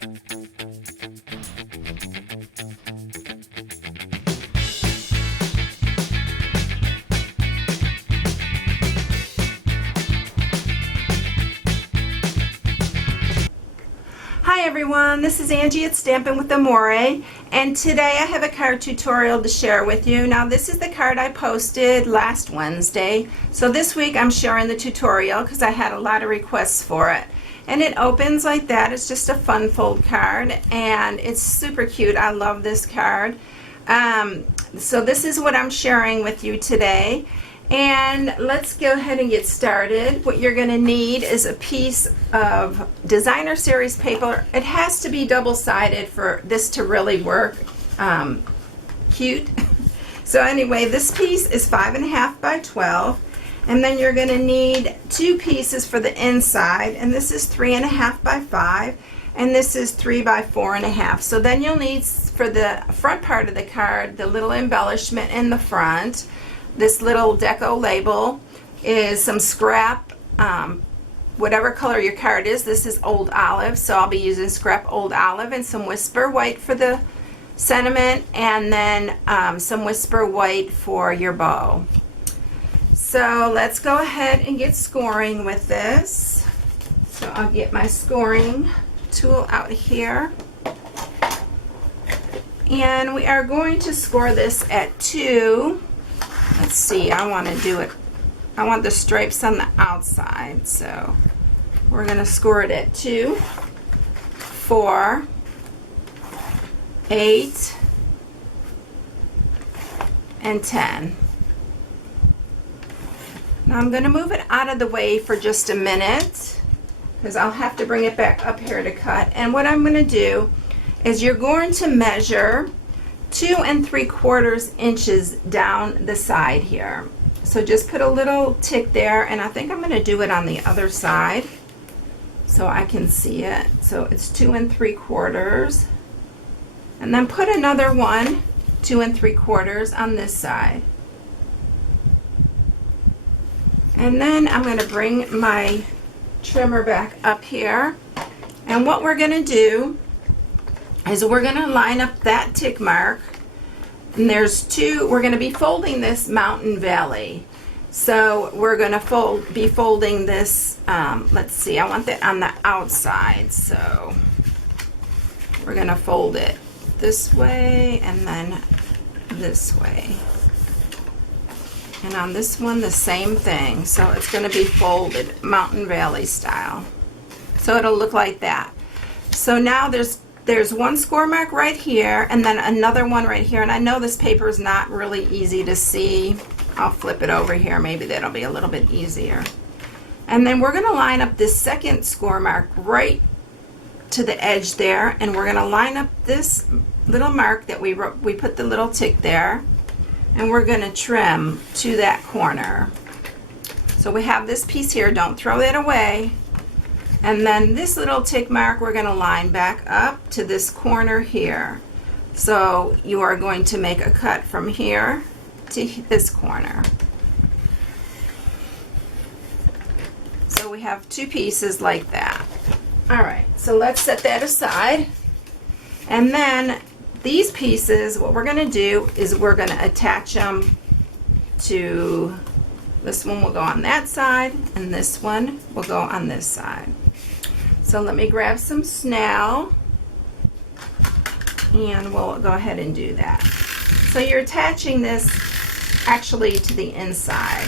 Hi everyone, this is Angie at Stampin' with Amore, and today I have a card tutorial to share with you. Now this is the card I posted last Wednesday, so this week I'm sharing the tutorial because I had a lot of requests for it. And it opens like that. It's just a fun fold card and it's super cute. I love this card. So this is what I'm sharing with you today. And let's go ahead and get started. What you're going to need is a piece of designer series paper. It has to be double-sided for this to really work cute. So anyway, this piece is 5.5 by 12, and then you're going to need 2 pieces for the inside, and this is 3.5 by 5, and this is 3 by 4.5. So then you'll need, for the front part of the card, the little embellishment in the front. This little deco label is some scrap, whatever color your card is. This is Old Olive, so I'll be using scrap Old Olive, and some Whisper White for the sentiment, and then some Whisper White for your bow. So let's go ahead and get scoring with this. So I'll get my scoring tool out here. And we are going to score this at 2. Let's see, I want to do it, I want the stripes on the outside, so we're going to score it at 2, 4, 8, and 10. Now I'm going to move it out of the way for just a minute because I'll have to bring it back up here to cut. And what I'm going to do is you're going to measure 2 3/4 inches down the side here. So just put a little tick there, and I think I'm going to do it on the other side so I can see it. So it's 2 3/4, and then put another one 2 3/4 on this side. And then I'm going to bring my trimmer back up here, and what we're going to do is we're going to line up that tick mark, and there's 2. We're going to be folding this Mountain Valley, so we're going to be folding this. Let's see, I want that on the outside, so we're going to fold it this way and then this way, and on this one the same thing. So it's going to be folded Mountain Valley style, so it'll look like that. So now there's one score mark right here, and then another one right here. And I know this paper is not really easy to see. I'll flip it over here. Maybe that'll be a little bit easier. And then we're going to line up this second score mark right to the edge there, and we're going to line up this little mark that we put the little tick there, and we're going to trim to that corner. So we have this piece here. Don't throw that away. And then this little tick mark we're going to line back up to this corner here. So you are going to make a cut from here to this corner. So we have 2 pieces like that. Alright, so let's set that aside. And then these pieces, what we're going to do is we're going to attach them to, this one will go on that side, and this one will go on this side. So let me grab some snell, and we'll go ahead and do that. So you're attaching this actually to the inside.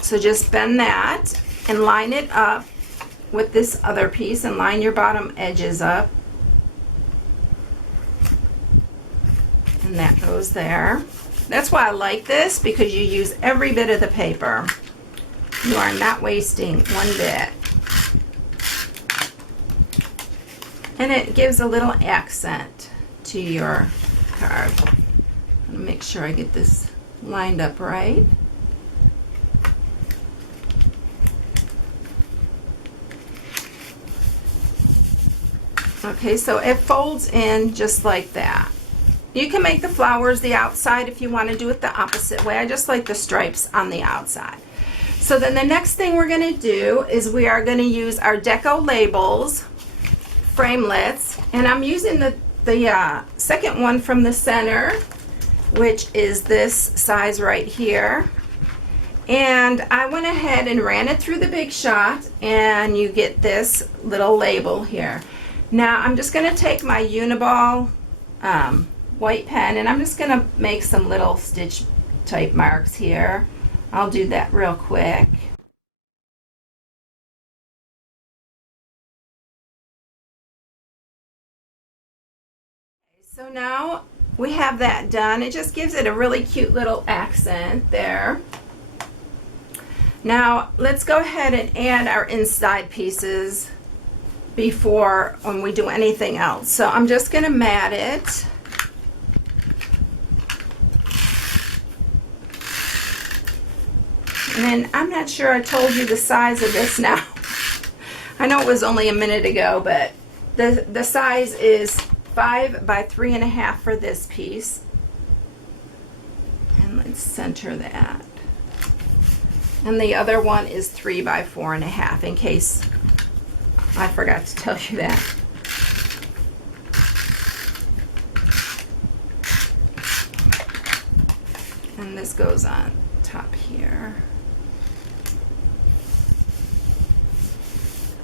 So just bend that and line it up with this other piece, and line your bottom edges up. And that goes there. That's why I like this, because you use every bit of the paper. You are not wasting one bit. And it gives a little accent to your card. I'm gonna make sure I get this lined up right. Okay, so it folds in just like that. You can make the flowers the outside if you want to do it the opposite way. I just like the stripes on the outside. So then the next thing we're going to do is we are going to use our deco labels framelits, and I'm using the second one from the center, which is this size right here. And I went ahead and ran it through the Big Shot, and you get this little label here. Now I'm just going to take my Uniball white pen, and I'm just going to make some little stitch type marks here. I'll do that real quick. So now we have that done. It just gives it a really cute little accent there. Now let's go ahead and add our inside pieces before we do anything else. So I'm just going to mat it. And then I'm not sure I told you the size of this now. I know it was only a minute ago, but the size is 5 by 3.5 for this piece. And let's center that. And the other one is 3 by 4.5, in case I forgot to tell you that. And this goes on top here.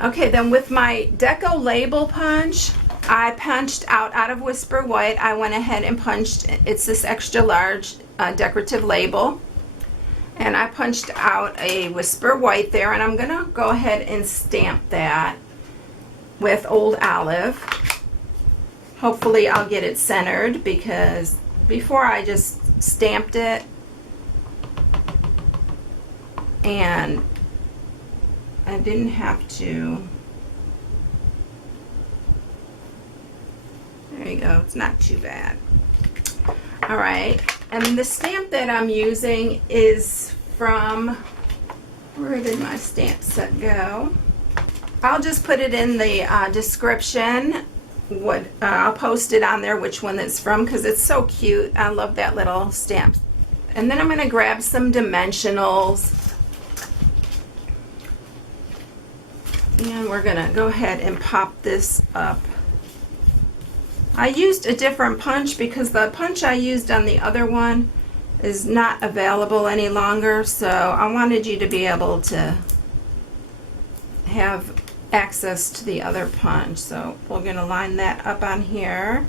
Okay, then with my Deco label punch, I punched out of Whisper White. I went ahead and punched, it's this extra large decorative label. And I punched out a Whisper White there, and I'm gonna go ahead and stamp that with Old Olive. Hopefully I'll get it centered, because before I just stamped it and I didn't have to. There you go, it's not too bad. All right, and the stamp that I'm using is from, where did my stamp set go? I'll just put it in the description. I'll post it on there which one it's from, because it's so cute. I love that little stamp. And then I'm going to grab some dimensionals. And we're going to go ahead and pop this up. I used a different punch because the punch I used on the other one is not available any longer, so I wanted you to be able to have access to the other punch. So we're going to line that up on here.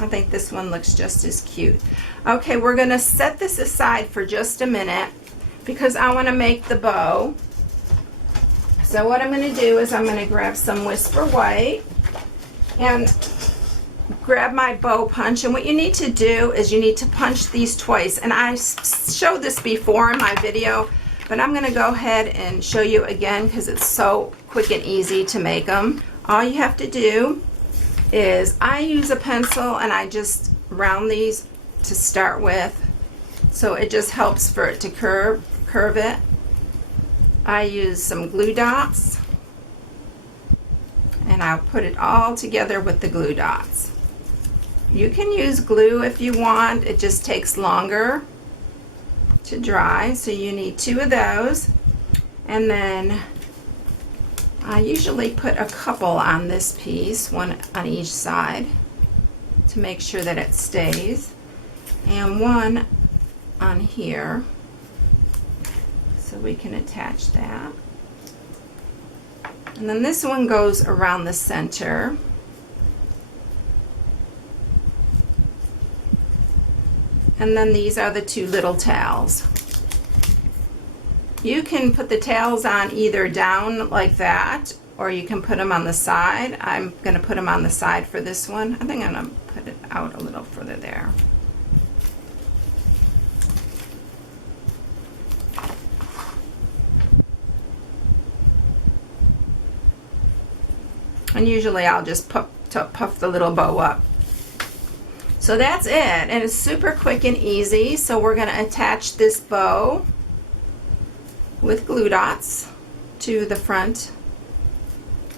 I think this one looks just as cute. Okay, we're going to set this aside for just a minute because I want to make the bow. So what I'm going to do is I'm going to grab some Whisper White and grab my bow punch, and what you need to do is you need to punch these twice, and I showed this before in my video, but I'm going to go ahead and show you again because it's so quick and easy to make them. All you have to do is, I use a pencil and I just round these to start with, so it just helps for it to curve it. I use some glue dots, and I'll put it all together with the glue dots. You can use glue if you want, it just takes longer to dry, so you need 2 of those. And then I usually put a couple on this piece, 1 on each side, to make sure that it stays, and 1 on here, so we can attach that. And then this one goes around the center. And then these are the 2 little tails. You can put the tails on either down like that, or you can put them on the side. I'm going to put them on the side for this one. I think I'm going to put it out a little further there. And usually I'll just puff the little bow up. So that's it, and it's super quick and easy. So we're going to attach this bow with glue dots to the front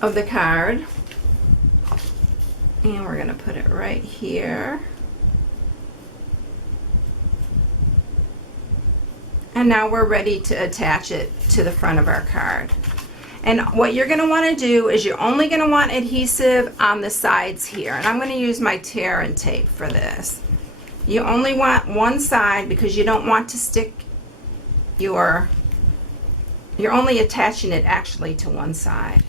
of the card, and we're going to put it right here. And now we're ready to attach it to the front of our card. And what you're going to want to do is you're only going to want adhesive on the sides here. And I'm going to use my tear and tape for this. You only want one side because you don't want to stick you're only attaching it actually to one side.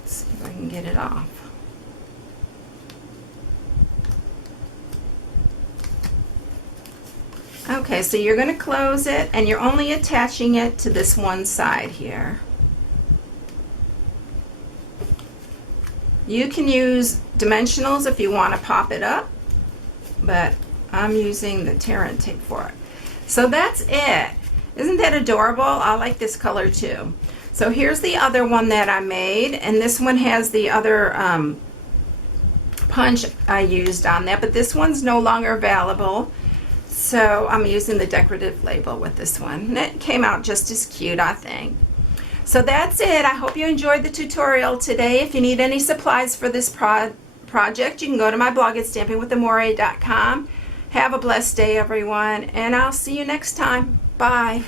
Let's see if I can get it off. Okay, so you're going to close it and you're only attaching it to this one side here. You can use dimensionals if you want to pop it up, but I'm using the tear and tape for it. So that's it. Isn't that adorable? I like this color too. So here's the other one that I made, and this one has the other punch I used on that, but this one's no longer available. So I'm using the decorative label with this one. And it came out just as cute, I think. So that's it. I hope you enjoyed the tutorial today. If you need any supplies for this project, you can go to my blog at stampinwithamore.com. Have a blessed day, everyone, and I'll see you next time. Bye.